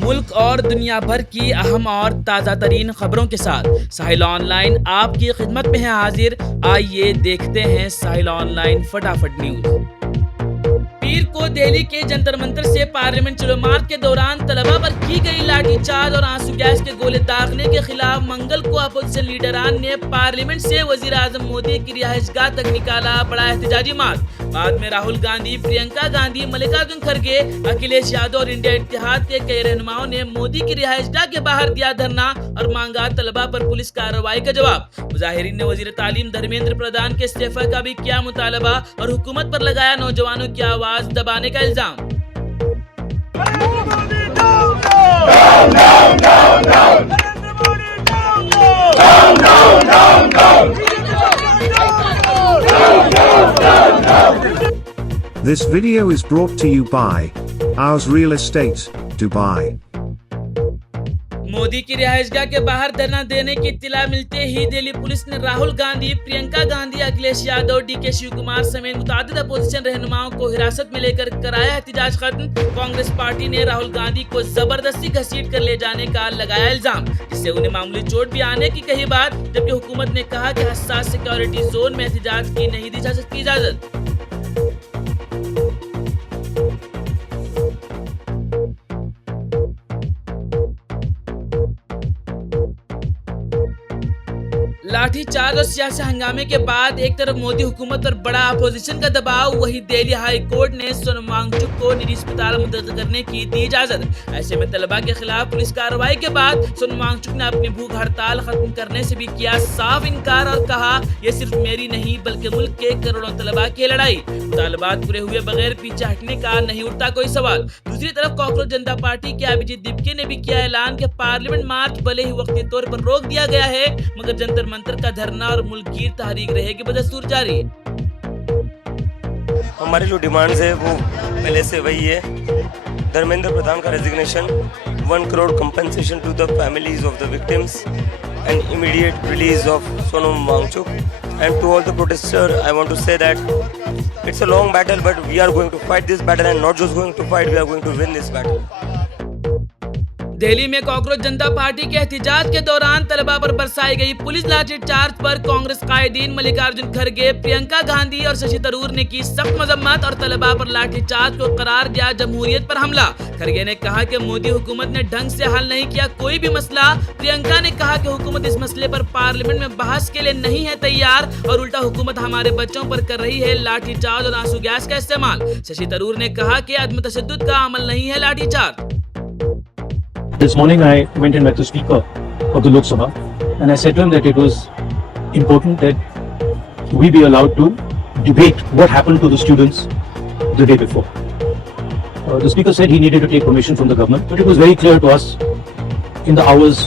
मुल्क और दुनिया भर की अहम और ताज़ा तरीन खबरों के साथ साहिल ऑनलाइन आपकी खिदमत में है हाजिर। आइए देखते हैं साहिल ऑनलाइन फटाफट न्यूज। पीर को दिल्ली के जंतर मंतर से पार्लियामेंट चुनाव के दौरान तलबा पर की गई लाठीचार्ज और आंसू गैस के गोले दागने के खिलाफ मंगल को अपोजिशन लीडरान ने पार्लियामेंट से वजीर आजम मोदी की रिहाइशगाह तक निकाला बड़ा एहतजाजी मार्च। बाद में राहुल गांधी, प्रियंका गांधी, मल्लिकार्जुन खड़गे, अखिलेश यादव और इंडिया इत्तेहाद के कई रहनुमाओं ने मोदी की रिहाइशगाह के बाहर दिया धरना और मांगा तलबा पर पुलिस कार्रवाई का जवाब। मुजाहिरीन ने वजीर तालीम धर्मेंद्र प्रधान के इस्तीफा का भी किया मुतालबा और हुकूमत पर लगाया नौजवानों की आवाज दबाने का इल्जाम। This video is brought to you by Ours Real Estate, Dubai. Modi की रिहाइशगाह के बाहर धरना देने की इत्तला मिलते ही दिल्ली पुलिस ने राहुल गांधी, प्रियंका गांधी, अखिलेश यादव, डीके शिव कुमार समेत मुतादिद अपोजिशन रहनुमाओं को हिरासत में लेकर कराया एहतजाज खत्म। कांग्रेस पार्टी ने राहुल गांधी को जबरदस्ती घसीट कर ले जाने का लगाया इल्जाम, जिससे उन्हें मामूली चोट भी आने की कही बात, जबकि हुकूमत ने कहा कि हसास सिक्योरिटी जोन में एहतजाज की नहीं दी जा सकती इजाजत। लाठीचार्ज और सियासी हंगामे के बाद एक तरफ मोदी हुकूमत पर बड़ा अपोजिशन का दबाव, वहीं दिल्ली हाई कोर्ट ने सोनम वांगचुक को निजी अस्पताल मुंतकिल करने की दी इजाजत। ऐसे में तलबा के खिलाफ पुलिस कार्रवाई के बाद सोनम वांगचुक ने अपनी भूख हड़ताल खत्म करने से भी किया साफ इनकार और कहा यह सिर्फ मेरी नहीं बल्कि मुल्क के करोड़ों तलबा की लड़ाई। मुतालबात पूरे हुए बगैर पीछे हटने का नहीं उठता कोई सवाल। दूसरी तरफ कॉकरोच जनता पार्टी के अभिजीत दीपके ने भी किया ऐलान कि पार्लियामेंट मार्च भले ही वक्ती तौर पर रोक दिया गया है, मगर जंतर मंतर का धरना और मुल्कगीर तहरीक रहेगी बदस्तूर जारी। हमारी जो डिमांड्स है वो पहले से वही है। धर्मेंद्र प्रधान का resignation, 1 crore compensation to the families of the victims and immediate release of Sonam Wangchuk. And to all the protester I want to say that it's a long battle but we are going to fight this battle and not just going to fight, we are going to win this battle. Delhi में cockroach जनता party के एहतजाज के दौरान तलबा पर बरसाई गई police lathi charge पर कांग्रेस कायदीन मल्लिकार्जुन खड़गे, प्रियंका गांधी और शशि थरूर ने की सख्त मजम्मत और तलबा पर लाठीचार्ज को करार दिया जमहूरियत पर हमला। खड़गे ने कहा कि मोदी हुकूमत ने ढंग से हल नहीं किया कोई भी मसला। प्रियंका ने कहा कि हुकूमत इस मसले पर पार्लियामेंट में बहस के लिए नहीं है तैयार और उल्टा हुकूमत हमारे बच्चों पर कर रही है लाठीचार्ज और आंसू गैस का इस्तेमाल। शशि थरूर ने कहा कि अदम तशद्दुद का अमल नहीं है lathi charge. This morning I went and met the Speaker of the Lok Sabha and I said to him that it was important that we be allowed to debate what happened to the students the day before. The Speaker said he needed to take permission from the government, but it was very clear to us in the hours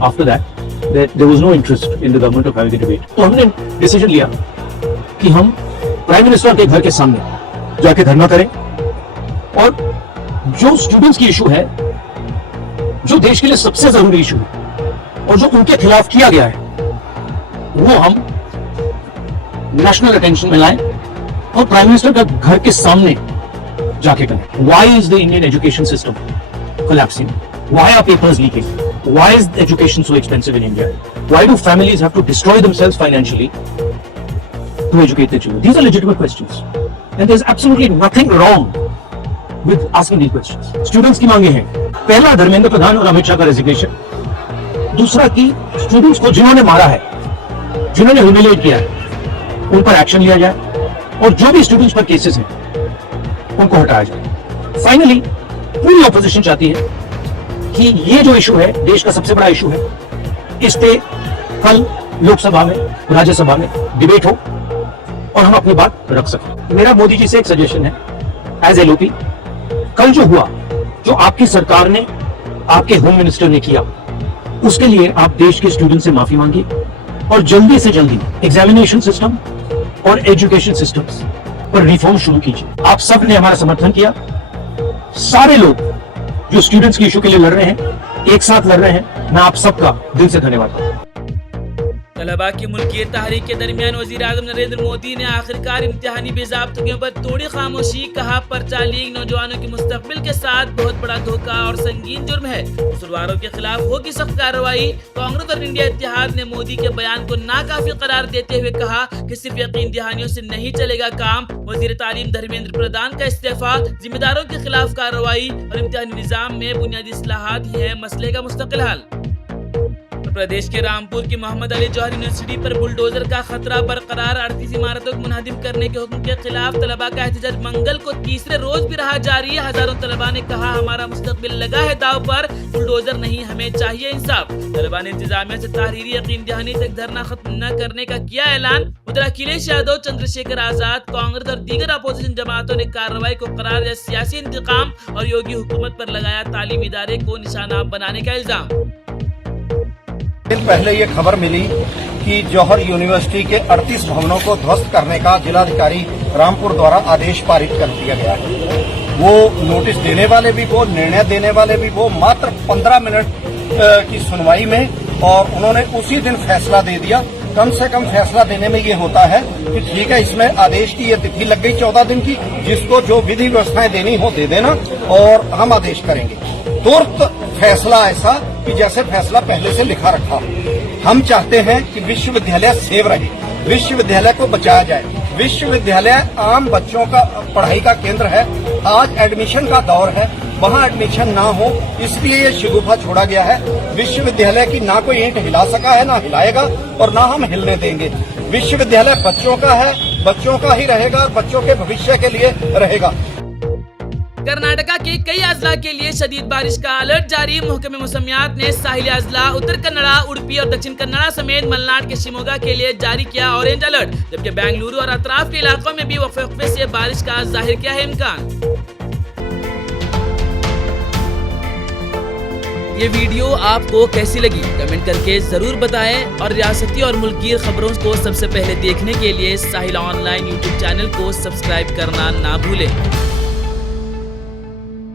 after that there was no interest in the government of having a debate. तो हमने decision लिया कि हम Prime Minister के घर के सामने जाके धरना करें और जो students की issue है, जो देश के लिए सबसे जरूरी इशू है और जो उनके खिलाफ किया गया है, वो हम नेशनल अटेंशन में लाएं और प्राइम मिनिस्टर का घर के सामने जाके करें। Why is the Indian education system collapsing? Why are papers leaking? Why is education so expensive in India? Why do families have to destroy themselves financially to educate their children? These are legitimate questions and there's absolutely nothing wrong with asking these questions. Students की मांगे हैं, पहला धर्मेंद्र प्रधान और अमित शाह का resignation, दूसरा की students को जिन्होंने मारा है, जिन्होंने ह्यूमिलिएट किया है, उन पर एक्शन लिया जाए और जो भी स्टूडेंट्स पर केसेस हैं उनको हटाया जाए। फाइनली पूरी ऑपोजिशन चाहती है कि ये जो इशू है, देश का सबसे बड़ा इशू है, इस पे कल लोकसभा में, राज्यसभा में डिबेट हो और हम अपनी बात रख सकें। मेरा मोदी जी से एक सजेशन है एज एलओपी, कल जो हुआ, जो आपकी सरकार ने, आपके होम मिनिस्टर ने किया, उसके लिए आप देश के स्टूडेंट से माफी मांगिए और जल्दी से जल्दी एग्जामिनेशन सिस्टम और एजुकेशन सिस्टम्स पर रिफॉर्म शुरू कीजिए। आप सब ने हमारा समर्थन किया, सारे लोग जो स्टूडेंट्स की इशू के लिए लड़ रहे हैं, एक साथ लड़ रहे हैं, मैं आप सबका दिल से धन्यवाद करता हूं। तलबा की मुल्कियत तहरीक के दरमियान वजीर आजम नरेंद्र मोदी ने आखिरकार इम्तिहानी बेज़ाब्तगियों पर तोड़ी खामोशी। कहा पर्चा लीग नौजवानों के मुस्तकबिल के साथ बहुत बड़ा धोखा और संगीन जुर्म है। कसूरवारों के खिलाफ होगी सख्त कार्रवाई। कांग्रेस और इंडिया इत्तेहाद ने मोदी के बयान को नाकाफी करार देते हुए कहा कि सिर्फ यकीन दहानियों से नहीं चलेगा काम। वजीर तालीम धर्मेंद्र प्रधान का इस्तीफा, जिम्मेदारों के खिलाफ कार्रवाई और इम्तिहानी निजाम में बुनियादी इस्लाहात ही है मसले का मुस्तकिल हल। प्रदेश के रामपुर की मोहम्मद अली जौहर यूनिवर्सिटी पर बुलडोजर का खतरा बरकरार। 38 इमारतों को मुनहदिम करने के हुक्म के खिलाफ तलबा का एहतजाज मंगल को तीसरे रोज भी रहा जारी। हजारों तलबा ने कहा हमारा मुस्तकबिल लगा है दाव पर, बुलडोजर नहीं हमें चाहिए इंसाफ। तलबा ने इंतजामिया से तहरीरी यकीन दहानी तक धरना खत्म न करने का किया ऐलान। उधर अखिलेश यादव, चंद्रशेखर आजाद, कांग्रेस और दीगर अपोजिशन जमातों ने कार्रवाई को करार दिया सियासी इंतकाम और योगी हुकूमत पर लगाया तालीमी इदारे को निशाना बनाने का इल्जाम। दिन पहले ये खबर मिली कि जौहर यूनिवर्सिटी के 38 भवनों को ध्वस्त करने का जिलाधिकारी रामपुर द्वारा आदेश पारित कर दिया गया है। वो नोटिस देने वाले भी वो, निर्णय देने वाले भी वो, मात्र 15 मिनट की सुनवाई में, और उन्होंने उसी दिन फैसला दे दिया। कम से कम फैसला देने में ये होता है कि ठीक है, इसमें आदेश की ये तिथि लग गई 14 दिन की, जिसको जो विधि व्यवस्थाएं देनी हो दे देना और हम आदेश करेंगे। तुरंत फैसला ऐसा कि जैसे फैसला पहले से लिखा रखा। हम चाहते हैं कि विश्वविद्यालय सेव रहे, विश्वविद्यालय को बचाया जाए। विश्वविद्यालय आम बच्चों का पढ़ाई का केंद्र है। आज एडमिशन का दौर है, वहाँ एडमिशन ना हो इसलिए ये शगुफा छोड़ा गया है। विश्वविद्यालय की ना कोई ईंट हिला सका है, ना हिलाएगा और ना हम हिलने देंगे। विश्वविद्यालय बच्चों का है, बच्चों का ही रहेगा और बच्चों के भविष्य के लिए रहेगा। कर्नाटका के कई अजला के लिए शदीद बारिश का अलर्ट जारी। महकमे मौसमियात ने साहिली अजला, उत्तर कन्नड़ा, उडुपी और दक्षिण कन्नड़ा समेत मलनाड के शिमोगा के लिए जारी किया ऑरेंज अलर्ट, जबकि बेंगलुरु और अतराफ के इलाकों में भी वक्फे से बारिश का जाहिर किया है इम्कान। ये वीडियो आपको कैसी लगी कमेंट करके जरूर बताएं और रियासती और मुल्की खबरों को सबसे पहले देखने के लिए साहिल ऑनलाइन यूट्यूब चैनल को सब्सक्राइब करना ना भूलें।